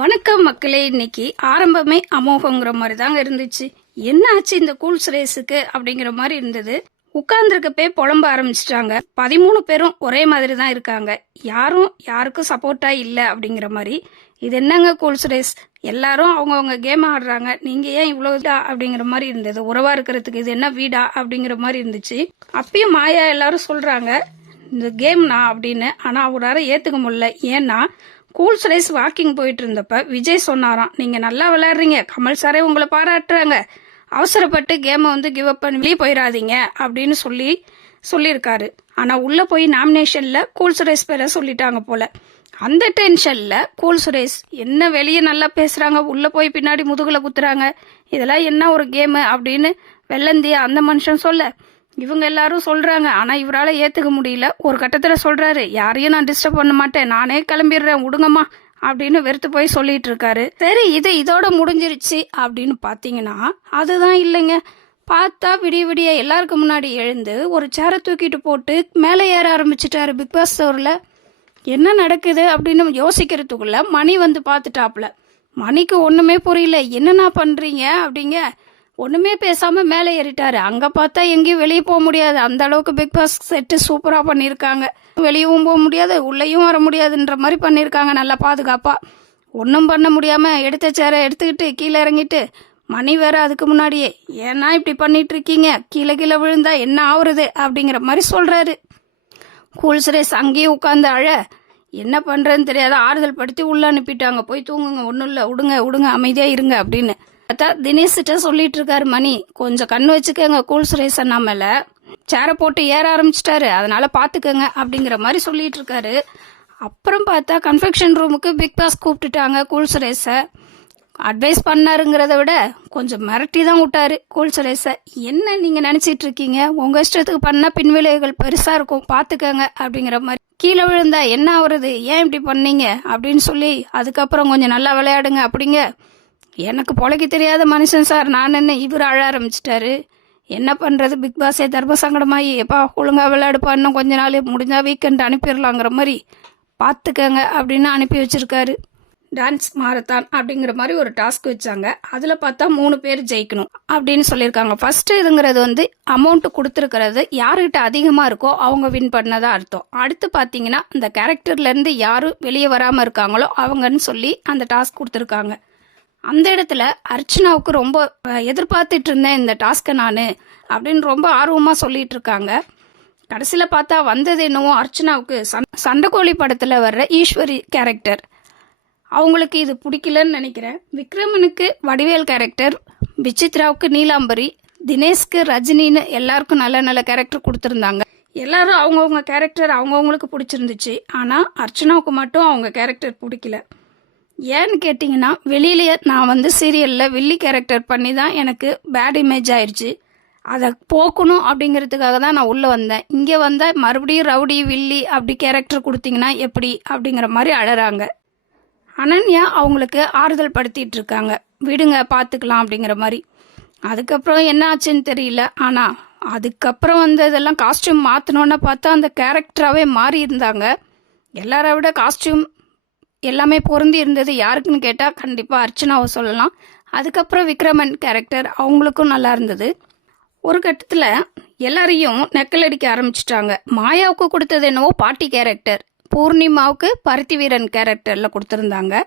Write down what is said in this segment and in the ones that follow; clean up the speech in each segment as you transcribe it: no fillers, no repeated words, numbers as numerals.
வணக்கம் மக்களே. இன்னைக்கு ஆரம்பமே அமோகங்கிற மாதிரி தாங்க இருந்துச்சு. என்ன ஆச்சு இந்த கூல்ஸ் ரேஸுக்கு அப்படிங்கிற மாதிரி இருந்தது. உட்கார்ந்துருக்கப்பே புலம்ப ஆரம்பிச்சிட்டாங்க. 13 பேரும் ஒரே மாதிரி தான் இருக்காங்க. யாரும் யாருக்கும் சப்போர்ட்டா இல்லை அப்படிங்கிற மாதிரி. இது என்னங்க கூல்ஸ் ரேஸ், எல்லாரும் அவங்கவுங்க கேம் ஆடுறாங்க, நீங்க ஏன் இவ்வளவுதா அப்படிங்கிற மாதிரி இருந்தது. உறவா இருக்கிறதுக்கு இது என்ன வீடா அப்படிங்கிற மாதிரி இருந்துச்சு. அப்பயும் மாயா எல்லாரும் சொல்றாங்க இந்த கேம்னா அப்படின்னு. ஆனா அவரால ஏத்துக்க முடியல. ஏன்னா கூல்ஸ் ரேஸ் வாக்கிங் போயிட்டு இருந்தப்ப விஜய் சொன்னாராம், நீங்க நல்லா விளையாடுறீங்க, கமல் சாரே உங்களை பாராட்டுறாங்க, அவசரப்பட்டு கேமை கிவ் அப் பண்ணி வெளியே போயிடாதீங்க அப்படின்னு சொல்லியிருக்காரு. ஆனா உள்ள போய் நாமினேஷன்ல கூல்ஸ் ரேஸ் பேர சொல்லிட்டாங்க போல. அந்த டென்ஷன்ல கூல்ஸ் ரேஸ் என்ன வெளியே நல்லா பேசுறாங்க, உள்ள போய் பின்னாடி முதுகுல குத்துறாங்க, இதெல்லாம் என்ன ஒரு கேமு அப்படின்னு வெள்ளந்தியா அந்த மனுஷன் சொல்ல இவங்க எல்லாரும் சொல்றாங்க. ஆனா இவரால ஏத்துக்க முடியல. ஒரு கட்டத்துல சொல்றாரு, யாரையும் நான் டிஸ்டர்ப் பண்ண மாட்டேன், நானே கிளம்பிடுறேன், விடுங்கம்மா அப்படின்னு வெறுத்து போய் சொல்லிட்டு இருக்காரு. சரி, இதோட முடிஞ்சிருச்சு அப்படின்னு பாத்தீங்கன்னா அதுதான் இல்லைங்க. பார்த்தா விடிய எல்லாருக்கும் முன்னாடி எழுந்து ஒரு சேரை தூக்கிட்டு போட்டு மேலே ஏற ஆரம்பிச்சிட்டாரு பிக் பாஸ் ஸ்டோர்ல. என்ன நடக்குது அப்படின்னு யோசிக்கிறதுக்குள்ள மணி பார்த்துட்டாப்ல. மணிக்கு ஒண்ணுமே புரியல. என்னன்னா பண்றீங்க அப்படிங்க. ஒண்ணுமே பேசாம மேலே ஏறிட்டாரு. அங்க பார்த்தா எங்கேயும் வெளியே போக முடியாது. அந்த அளவுக்கு பிக் பாஸ் செட்டு சூப்பரா பண்ணிருக்காங்க. வெளியவும் போக முடியாது, உள்ளேயும் வர முடியாதுன்ற மாதிரி பண்ணிருக்காங்க. நல்லா பாதுகாப்பா ஒன்னும் பண்ண முடியாம எடுத்த சேரை எடுத்துக்கிட்டு கீழே இறங்கிட்டு, மணி வேற அதுக்கு முன்னாடியே ஏன்னா இப்படி பண்ணிட்டு இருக்கீங்க, கீழே விழுந்தா என்ன ஆகுறது அப்படிங்கிற மாதிரி சொல்றாரு. கூல்ஸ் ரேஸ் அங்கேயே உட்கார்ந்து அழ, என்ன பண்றதுன்னு தெரியாத ஆறுதல் படுத்தி உள்ள அனுப்பிட்டாங்க. போய் தூங்குங்க, ஒன்னும் இல்ல, விடுங்க அமைதியா இருங்க அப்படின்னு. தினேஷ்கிட்ட சொல்லிட்டு இருக்காரு மணி, கொஞ்சம் கண்ணு வச்சுக்கங்க கூல்ஸ் ரேஸ் அண்ணா மேல, சேரை போட்டு ஏற ஆரம்பிச்சிட்டாரு, அதனால பாத்துக்கங்க அப்படிங்கிற மாதிரி சொல்லிட்டு இருக்காரு. அப்புறம் பார்த்தா கன்ஃபெக்ஷன் ரூமுக்கு பிக் பாஸ் கூப்பிட்டுட்டாங்க கூல்ஸ் ரேஸ. அட்வைஸ் பண்ணாருங்கிறத விட கொஞ்சம் மிரட்டி தான் விட்டாரு கூல்ஸ் ரேஸ. என்ன நீங்க நினைச்சிட்டு இருக்கீங்க, உங்க இஷ்டத்துக்கு பண்ண பின்விளைவுகள் பெருசா இருக்கும், பாத்துக்கங்க அப்படிங்கிற மாதிரி. கீழே விழுந்தா என்ன ஆகுறது, ஏன் இப்படி பண்ணீங்க அப்படின்னு சொல்லி அதுக்கப்புறம் கொஞ்சம் நல்லா விளையாடுங்க அப்படிங்க. எனக்கு பொழைக்க தெரியாத மனுஷன் சார் நான் என்ன, இவர் அழ ஆரம்பிச்சிட்டாரு. என்ன பண்றது, பிக் பாஸே தர்ம சங்கடமாயி, எப்பா ஒழுங்கா விளையாடுப்பா, இன்னும் கொஞ்ச நாள் முடிஞ்சா வீக்கெண்ட் அனுப்பிடலாங்கிற மாதிரி பார்த்துக்கங்க அப்படின்னு அனுப்பி வச்சிருக்காரு. டான்ஸ் மாரத்தான் அப்படிங்கிற மாதிரி ஒரு டாஸ்க் வச்சாங்க. அதுல பார்த்தா 3 பேர் ஜெயிக்கணும் அப்படின்னு சொல்லியிருக்காங்க. ஃபர்ஸ்ட் இதுங்கிறது அமௌண்ட் கொடுத்துருக்கிறது யாருக்கிட்ட அதிகமா இருக்கோ அவங்க வின் பண்ணதா அர்த்தம். அடுத்து பாத்தீங்கன்னா இந்த கேரக்டர்ல இருந்து யாரும் வெளியே வராம இருக்காங்களோ அவங்கன்னு சொல்லி அந்த டாஸ்க் கொடுத்துருக்காங்க. அந்த இடத்துல அர்ச்சனாவுக்கு ரொம்ப எதிர்பார்த்துட்டு இருந்தேன் இந்த டாஸ்கை நான் அப்படின்னு ரொம்ப ஆர்வமா சொல்லிட்டு இருக்காங்க. கடைசியில பார்த்தா வந்தது என்னவோ அர்ச்சனாவுக்கு சண்டைக்கோழி படத்துல வர்ற ஈஸ்வரி கேரக்டர். அவங்களுக்கு இது பிடிக்கலன்னு நினைக்கிறேன். விக்ரமனுக்கு வடிவேல் கேரக்டர், விசித்ராவுக்கு நீலாம்பரி, தினேஷ்க்கு ரஜினின்னு எல்லாருக்கும் நல்ல நல்ல கேரக்டர் கொடுத்துருந்தாங்க. எல்லாரும் அவங்கவுங்க கேரக்டர் அவங்கவுங்களுக்கு பிடிச்சிருந்துச்சு. ஆனா அர்ச்சனாவுக்கு மட்டும் அவங்க கேரக்டர் பிடிக்கல. ஏன்னு கேட்டிங்கன்னா, வெளியிலேயே நான் சீரியலில் வில்லி கேரக்டர் பண்ணி தான் எனக்கு பேட் இமேஜ் ஆயிடுச்சு. அதை போக்கணும் அப்படிங்கிறதுக்காக தான் நான் உள்ளே வந்தேன். இங்கே வந்தால் மறுபடியும் ரவுடி வில்லி அப்படி கேரக்டர் கொடுத்தீங்கன்னா எப்படி அப்படிங்கிற மாதிரி அழறாங்க. அனன்யா அவங்களுக்கு ஆறுதல் படுத்திட்டு இருக்காங்க, விடுங்க பார்த்துக்கலாம் அப்படிங்கிற மாதிரி. அதுக்கப்புறம் என்ன ஆச்சுன்னு தெரியல. ஆனால் அதுக்கப்புறம் இதெல்லாம் காஸ்டியூம் மாற்றணுன்னு பார்த்தா அந்த கேரக்டராகவே மாறி இருந்தாங்க. எல்லாரை விட காஸ்டியூம் எல்லாமே பொருந்தி இருந்தது யாருக்குன்னு கேட்டால் கண்டிப்பாக அர்ச்சனாவை சொல்லலாம். அதுக்கப்புறம் விக்ரமன் கேரக்டர் அவங்களுக்கும் நல்லா இருந்தது. ஒரு கட்டத்தில் எல்லாரையும் நெக்கல் அடிக்க ஆரம்பிச்சிட்டாங்க. மாயாவுக்கு கொடுத்தது என்னவோ பாட்டி கேரக்டர், பூர்ணிமாவுக்கு பருத்தி வீரன் கேரக்டரில் கொடுத்துருந்தாங்க.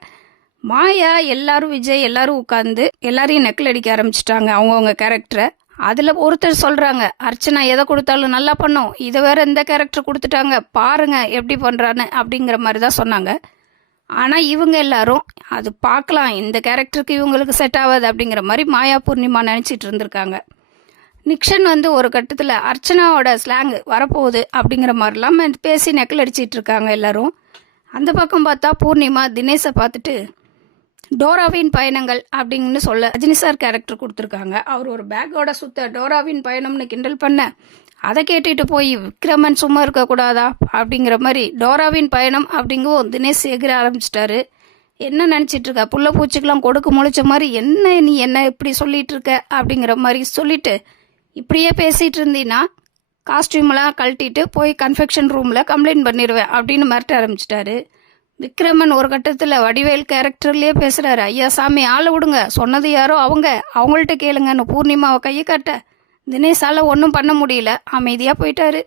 மாயா எல்லாரும் விஜய் எல்லாரும் உட்காந்து எல்லாரையும் நெக்கல் அடிக்க ஆரம்பிச்சிட்டாங்க அவங்கவுங்க கேரக்டரை. அதில் ஒருத்தர் சொல்கிறாங்க, அர்ச்சனா எதை கொடுத்தாலும் நல்லா பண்ணும், இதை வேற இந்த கேரக்டர் கொடுத்துட்டாங்க, பாருங்க எப்படி பண்ணுறான்னு அப்படிங்கிற மாதிரி தான் சொன்னாங்க. ஆனால் இவங்க எல்லாரும் அது பார்க்கலாம், இந்த கேரக்டருக்கு இவங்களுக்கு செட் ஆகாது அப்படிங்கிற மாதிரி மாயா பூர்ணிமா நினச்சிட்டு இருந்திருக்காங்க. நிக்ஷன் ஒரு கட்டத்தில் அர்ச்சனாவோட ஸ்லாங் வரப்போகுது அப்படிங்கிற மாதிரிலாம் பேசி நெக்கல் அடிச்சிட்டு இருக்காங்க எல்லாரும். அந்த பக்கம் பார்த்தா பூர்ணிமா தினேஷை பார்த்துட்டு டோராவின் பயணங்கள் அப்படின்னு சொல்ல ரஜினி சார் கேரக்டர் கொடுத்துருக்காங்க. அவர் ஒரு பேக்கோட சுத்த டோராவின் பயணம்னு கிண்டல் பண்ண, அதை கேட்டுட்டு போய் விக்ரமன் சும்மா இருக்கக்கூடாதா அப்படிங்கிற மாதிரி டோராவின் பயணம் அப்படிங்கவும் தினேஷ் எகிர ஆரம்பிச்சிட்டாரு. என்ன நினச்சிட்டு இருக்க, புள்ள பூச்சிக்கெல்லாம் கொடுக்க முளைச்ச மாதிரி என்ன நீ என்ன இப்படி சொல்லிட்டு இருக்க அப்படிங்கிற மாதிரி சொல்லிட்டு, இப்படியே பேசிட்டு இருந்தீங்கன்னா காஸ்டியூம்லாம் கழட்டிட்டு போய் கன்ஃபெக்ஷன் ரூமில் கம்ப்ளைண்ட் பண்ணிடுவேன் அப்படின்னு மிரட்ட ஆரம்பிச்சிட்டாரு. விக்ரமன் ஒரு கட்டத்துல வடிவேல் கேரக்டர்லயே பேசுறாரு, ஐயா சாமி ஆளை விடுங்க, சொன்னது யாரோ அவங்கள்ட்ட கேளுங்கன்னு பூர்ணிமாவை கையை காட்ட தினேஷால ஒன்றும் பண்ண முடியல, அமைதியா போயிட்டாரு.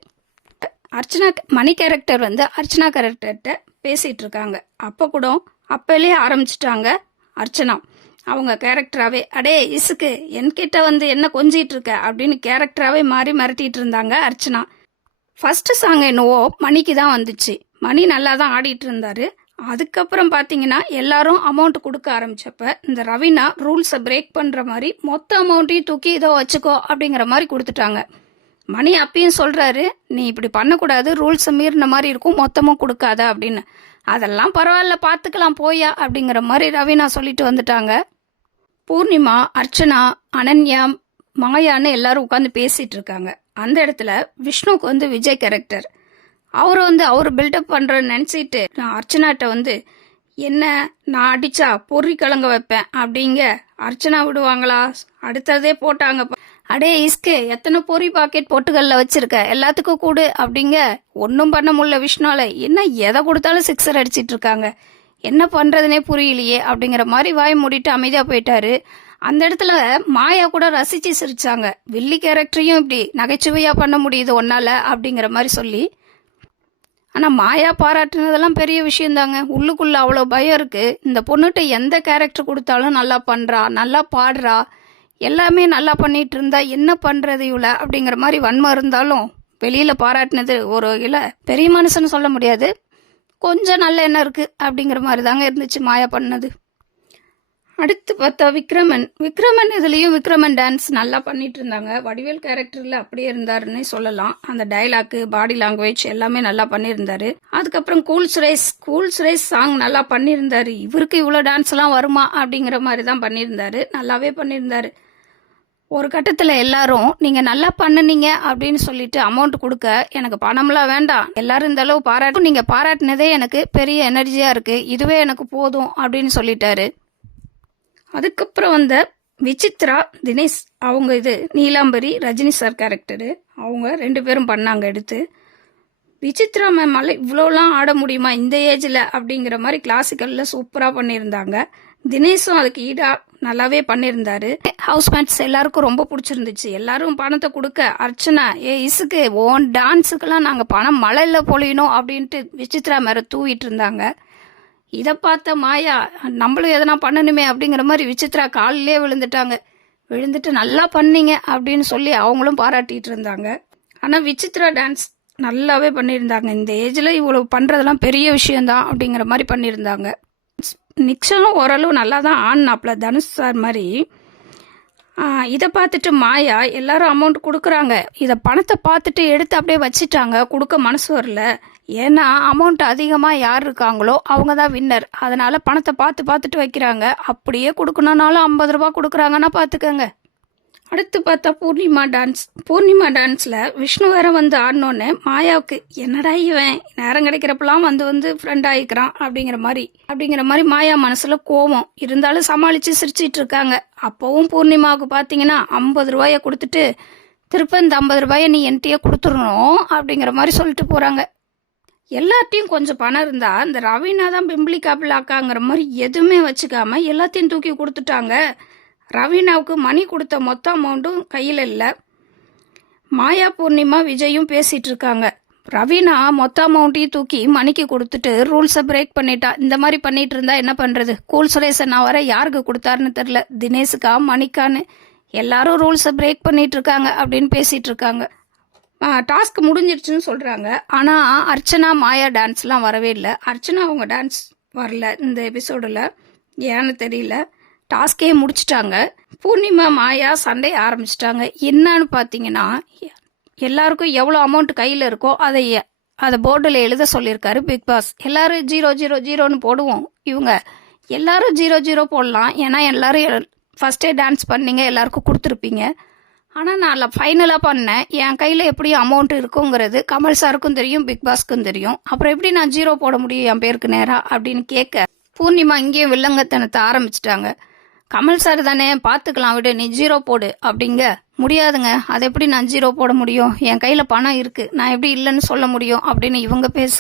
அர்ச்சனா மணி கேரக்டர் வந்து அர்ச்சனா கேரக்டர்கிட்ட பேசிட்டு இருக்காங்க. அப்போ கூட அப்போலேயே ஆரம்பிச்சிட்டாங்க அர்ச்சனா அவங்க கேரக்டராகவே, அடே இசுக்கு என்கிட்ட வந்து என்ன கொஞ்சிட்டு இருக்க அப்படின்னு கேரக்டராகவே மாறி மிரட்டிட்டு இருந்தாங்க அர்ச்சனா. ஃபர்ஸ்ட் சாங் என்னவோ மணிக்கு தான் வந்துச்சு, மணி நல்லா தான் ஆடிட்டு இருந்தாரு. அதுக்கப்புறம் பார்த்தீங்கன்னா எல்லாரும் அமௌண்ட் கொடுக்க ஆரம்பிச்சப்ப இந்த ரவீனா ரூல்ஸை பிரேக் பண்ணுற மாதிரி மொத்த அமௌண்ட்டையும் தூக்கி இதோ வச்சுக்கோ அப்படிங்கிற மாதிரி கொடுத்துட்டாங்க. மணி அப்பயும் சொல்றாரு, நீ இப்படி பண்ணக்கூடாது, ரூல்ஸை மீறின மாதிரி இருக்கும், மொத்தமும் கொடுக்காத அப்படின்னு. அதெல்லாம் பரவாயில்ல பார்த்துக்கலாம் போயா அப்படிங்கிற மாதிரி ரவீனா சொல்லிட்டு வந்துட்டாங்க. பூர்ணிமா, அர்ச்சனா, அனன்யா, மாயான்னு எல்லாரும் உட்காந்து பேசிட்டு இருக்காங்க. அந்த இடத்துல விஷ்ணுக்கு வந்து விஜய் கேரக்டர் அவர் பில்டப் பண்றன்னு நினைச்சிட்டு நான் அர்ச்சனாட்ட வந்து என்ன நான் அடிச்சா பொறி கலங்க வைப்பேன் அப்படிங்க. அர்ச்சனா விடுவாங்களா, அடுத்ததே போட்டாங்க. அடே இஸ்கே எத்தனை பொறி பாக்கெட் பொட்டுகள்ல வச்சிருக்க, எல்லாத்துக்கும் கூடு அப்படிங்க. ஒன்னும் பண்ண முடியல விஷ்ணுவால, என்ன எதை கொடுத்தாலும் சிக்ஸர் அடிச்சிட்டு இருக்காங்க, என்ன பண்றதுனே புரியலையே அப்படிங்கிற மாதிரி வாய் மூடிட்டு அமைதியா போயிட்டாரு. அந்த இடத்துல மாயா கூட ரசிச்சு சிரிச்சாங்க, வில்லி கேரக்டரையும் இப்படி நகைச்சுவையா பண்ண முடியுது ஒன்னால அப்படிங்கிற மாதிரி சொல்லி. ஆனா மாயா பாராட்டுனதெல்லாம் பெரிய விஷயம் தாங்க. உள்ளுக்குள்ள அவ்வளோ பயம் இருக்கு, இந்த பொண்ணுகிட்ட எந்த கேரக்டர் கொடுத்தாலும் நல்லா பண்றா, நல்லா பாடுறா, எல்லாமே நல்லா பண்ணிட்டு இருந்தா என்ன பண்றது இவ்வளோ அப்படிங்கிற மாதிரி வன்மம் இருந்தாலும் வெளியில பாராட்டினது ஒரு பெரிய மனுஷன்னு சொல்ல முடியாது, கொஞ்சம் நல்ல எண்ணம் இருக்கு அப்படிங்கிற மாதிரி தாங்க இருந்துச்சு மாயா பண்ணது. அடுத்து பார்த்தா விக்ரமன் இதுலயும் விக்ரமன் டான்ஸ் நல்லா பண்ணிட்டு இருந்தாங்க. வடிவேல் கேரக்டர்ல அப்படியே இருந்தாருன்னு சொல்லலாம். அந்த டைலாக், பாடி லாங்குவேஜ் எல்லாமே நல்லா பண்ணியிருந்தாரு. அதுக்கப்புறம் கூல் சுரேஷ் சாங் நல்லா பண்ணியிருந்தாரு. இவருக்கு இவ்வளவு டான்ஸ் எல்லாம் வருமா அப்படிங்கிற மாதிரி தான் பண்ணியிருந்தாரு, நல்லாவே பண்ணியிருந்தாரு. ஒரு கட்டத்துல எல்லாரும் நீங்க நல்லா பண்ணுனீங்க அப்படின்னு சொல்லிட்டு அமௌண்ட் கொடுக்க, எனக்கு பணம்லாம் வேண்டாம், எல்லாரும் இந்த அளவு பாராட்டும், நீங்க பாராட்டினதே எனக்கு பெரிய எனர்ஜியா இருக்கு, இதுவே எனக்கு போதும் அப்படின்னு சொல்லிட்டாரு. அதுக்கப்புறம் வந்த விசித்ரா, தினேஷ் அவங்க நீலாம்பரி, ரஜினி சார் கேரக்டரு அவங்க 2 பேரும் பண்ணாங்க எடுத்து. விசித்ரா மேமால இவ்வளோலாம் ஆட முடியுமா இந்த ஏஜில் அப்படிங்கிற மாதிரி கிளாசிக்கலில் சூப்பராக பண்ணியிருந்தாங்க. தினேஷும் அதுக்கு ஈடா நல்லாவே பண்ணியிருந்தாரு. ஹவுஸ்மேட்ஸ் எல்லாருக்கும் ரொம்ப பிடிச்சிருந்துச்சு. எல்லாரும் பணத்தை கொடுக்க அர்ச்சனா, இசுக்கு ஓன் டான்ஸுக்கெல்லாம் நாங்கள் பணம் மழையில் பொழியணும் அப்படின்ட்டு விசித்ரா மேலே தூவிட்டு இருந்தாங்க. இதை பார்த்த மாயா, நம்மளும் எதனா பண்ணணுமே அப்படிங்கிற மாதிரி விசித்ரா காலிலே விழுந்துட்டு நல்லா பண்ணீங்க அப்படின்னு சொல்லி அவங்களும் பாராட்டிட்டு இருந்தாங்க. ஆனால் விசித்ரா டான்ஸ் நல்லாவே பண்ணியிருந்தாங்க. இந்த ஏஜில் இவ்வளவு பண்ணுறதெல்லாம் பெரிய விஷயம்தான் அப்படிங்கிற மாதிரி பண்ணியிருந்தாங்க. நிக்ஷனும் ஓரளவு நல்லா தான் ஆடினாப்ல, தனுஷ் சார் மாதிரி. இதை பார்த்துட்டு மாயா, எல்லாரும் அமௌண்ட் கொடுக்குறாங்க, இதை பணத்தை பார்த்துட்டு எடுத்து அப்படியே வச்சிட்டாங்க, கொடுக்க மனசு வரல. ஏன்னா அமௌண்ட் அதிகமாக யார் இருக்காங்களோ அவங்க தான் வின்னர், அதனால பணத்தை பார்த்துட்டு வைக்கிறாங்க. அப்படியே கொடுக்கணுன்னாலும் 50 ரூபா கொடுக்குறாங்கன்னா பார்த்துக்கங்க. அடுத்து பார்த்தா பூர்ணிமா டான்ஸில் விஷ்ணு வேற வந்து ஆடினோன்னு மாயாவுக்கு, என்னடா இவன் நேரம் கிடைக்கிறப்பெல்லாம் வந்து ஃப்ரெண்ட் ஆகிக்கிறான் அப்படிங்கிற மாதிரி மாயா மனசுல கோவம் இருந்தாலும் சமாளித்து சிரிச்சிட்டு இருக்காங்க. அப்போவும் பூர்ணிமாவுக்கு பார்த்தீங்கன்னா 50 ரூபாயை கொடுத்துட்டு திருப்ப இந்த 50 ரூபாயை நீ என்கிட்டயே கொடுத்துடணும் அப்படிங்கிற மாதிரி சொல்லிட்டு போகிறாங்க. எல்லாத்தையும் கொஞ்சம் பணம் இருந்தா இந்த ரவீனா தான் பிம்பிளிக்காப்பிளாக்காங்கிற மாதிரி எதுவுமே வச்சுக்காம எல்லாத்தையும் தூக்கி கொடுத்துட்டாங்க. ரவீனாவுக்கு மணி கொடுத்த மொத்த அமௌண்ட்டும் கையில் இல்லை. மாயா, பூர்ணிமா, விஜயும் பேசிட்டு இருக்காங்க. ரவீனா மொத்த அமௌண்ட்டையும் தூக்கி மணிக்கு கொடுத்துட்டு ரூல்ஸை பிரேக் பண்ணிட்டா. இந்த மாதிரி பண்ணிட்டு இருந்தா என்ன பண்றது? கூல் சுரேசன் நான் வர யாருக்கு கொடுத்தாருன்னு தெரியல, தினேஷுக்கா மணிக்கான்னு எல்லாரும் ரூல்ஸை பிரேக் பண்ணிட்டு இருக்காங்க அப்படின்னு பேசிட்டு இருக்காங்க. டாஸ்க் முடிஞ்சிருச்சுன்னு சொல்றாங்க. ஆனா அர்ச்சனா, மாயா டான்ஸ்லாம் வரவே இல்லை. அர்ச்சனா அவங்க டான்ஸ் வரல இந்த எபிசோடில், ஏன்னு தெரியல. டாஸ்கே முடிச்சிட்டாங்க. பூர்ணிமா, மாயா சண்டை ஆரம்பிச்சிட்டாங்க. என்னன்னு பார்த்தீங்கன்னா, எல்லாருக்கும் எவ்வளோ அமௌண்ட் கையில் இருக்கோ அதை போர்டில் எழுத சொல்லியிருக்காரு பிக் பாஸ். எல்லாரும் 000 போடுவோம். இவங்க எல்லாரும் 0 போடலாம், ஏன்னா எல்லாரும் ஃபர்ஸ்டே டான்ஸ் பண்ணீங்க, எல்லாருக்கும் கொடுத்துருப்பீங்க. ஆனால் நான் ஃபைனலாக பண்ணேன், என் கையில் எப்படி அமௌண்ட் இருக்குங்கிறது கமல் சாருக்கும் தெரியும், பிக் பாஸ்க்கும் தெரியும். அப்புறம் எப்படி நான் 0 போட முடியும் என் பேருக்கு நேரா அப்படின்னு கேட்க, பூர்ணிமா இங்கேயும் வில்லங்கத்தனத்தை ஆரம்பிச்சிட்டாங்க. கமல் சார் தானே, பார்த்துக்கலாம் விடு, நீ 0 போடு அப்படிங்க. முடியாதுங்க, அதை எப்படி நான் 0 போட முடியும், என் கையில் பணம் இருக்கு, நான் எப்படி இல்லைன்னு சொல்ல முடியும் அப்படின்னு இவங்க பேச,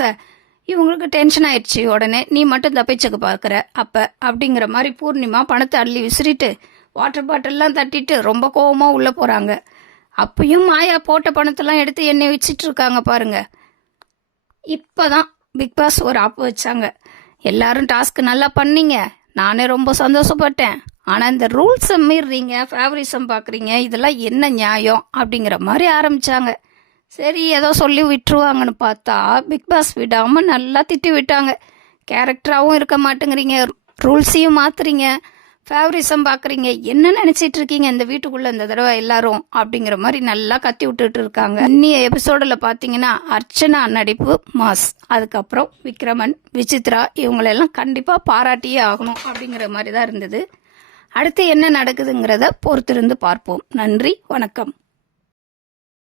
இவங்களுக்கு டென்ஷன் ஆயிடுச்சு. உடனே நீ மட்டும் தப்பிச்சுக்க பார்க்குற அப்ப அப்படிங்கிற மாதிரி பூர்ணிமா பணத்தை அள்ளி விசிறிட்டு வாட்டர் பாட்டில்லாம் தட்டிட்டு ரொம்ப கோவமா உள்ள போறாங்க. அப்பயும் மாயா போட்ட பணத்தெல்லாம் எடுத்து என்னை வச்சிட்டு இருக்காங்க பாருங்க. இப்பதான் பிக் பாஸ் ஒரு ஆப்பு வச்சாங்க. எல்லாரும் டாஸ்க் நல்லா பண்ணீங்க, நானே ரொம்ப சந்தோஷப்பட்டேன். ஆனா இந்த ரூல்ஸை மீறீங்க, ஃபேவரிசம் பாக்குறீங்க, இதெல்லாம் என்ன நியாயம் அப்படிங்கிற மாதிரி ஆரம்பிச்சாங்க. சரி ஏதோ சொல்லி விட்டுருவாங்கன்னு பார்த்தா பிக் பாஸ் விடாம நல்லா திட்டி விட்டாங்க. கேரக்டராகவும் இருக்க மாட்டேங்கிறீங்க, ரூல்ஸையும் மாத்துறீங்க, ஃபேவரிசம் பார்க்குறீங்க, என்ன நினச்சிட்டு இருக்கீங்க இந்த வீட்டுக்குள்ளே இந்த தடவை எல்லாரும் அப்படிங்கிற மாதிரி நல்லா கத்தி விட்டுட்டு இருக்காங்க. இன்னிய எபிசோடில் பார்த்தீங்கன்னா அர்ச்சனா நடிப்பு மாஸ், அதுக்கப்புறம் விக்ரமன், விசித்ரா இவங்களெல்லாம் கண்டிப்பாக பாராட்டியே ஆகணும் அப்படிங்கிற மாதிரி தான் இருந்தது. அடுத்து என்ன நடக்குதுங்கிறத பொறுத்திருந்து பார்ப்போம். நன்றி, வணக்கம்.